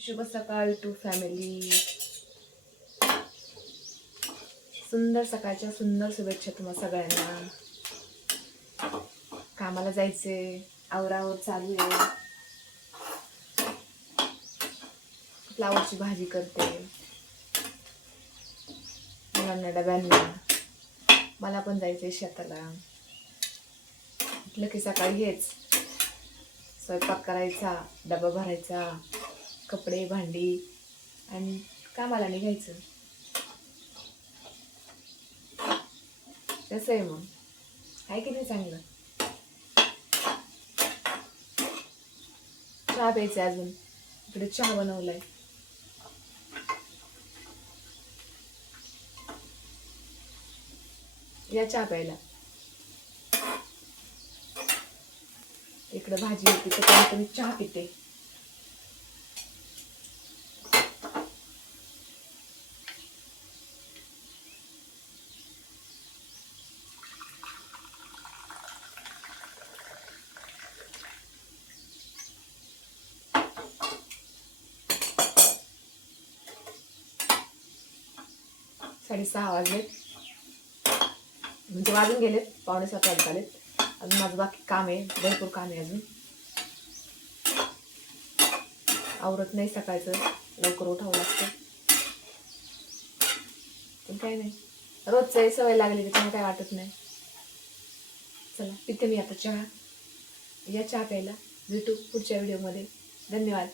शुभ सकाळ to family. सुंदर सकाळच्या सुंदर शुभेच्छा तुम्हाला सगळ्यांना. कामाला जायचे, आवरावर चालू आहे. फ्लावरची भाजी करते मुलांना डब्यांना. मला पण जायचंय शेताला. म्हटलं की सकाळी हेच स्वयंपाक करायचा, डबा भरायचा, कपडे भांडी आणि कामाला निघायचं. कसं आहे मग, आहे की नाही चांगलं? चहा प्यायचा. अजून इकडे चहा बनवलाय. या चहा प्यायला. इकडे भाजी होती तर मी चहा पिते. साडेसहा वाजलेत, म्हणजे वाजून गेलेत, 6:45 वाजत आलेत. अजून माझं बाकी काम आहे, भरपूर काम आहे अजून. आवरत नाही सकाळचं, लवकर उठावं लागतं. पण काय नाही, रोजचं सवय लागली त्याच्यामुळे काय वाटत नाही. चला पिते मी आता चहा. या चहा प्यायला. भेटू पुढच्या व्हिडिओमध्ये. धन्यवाद.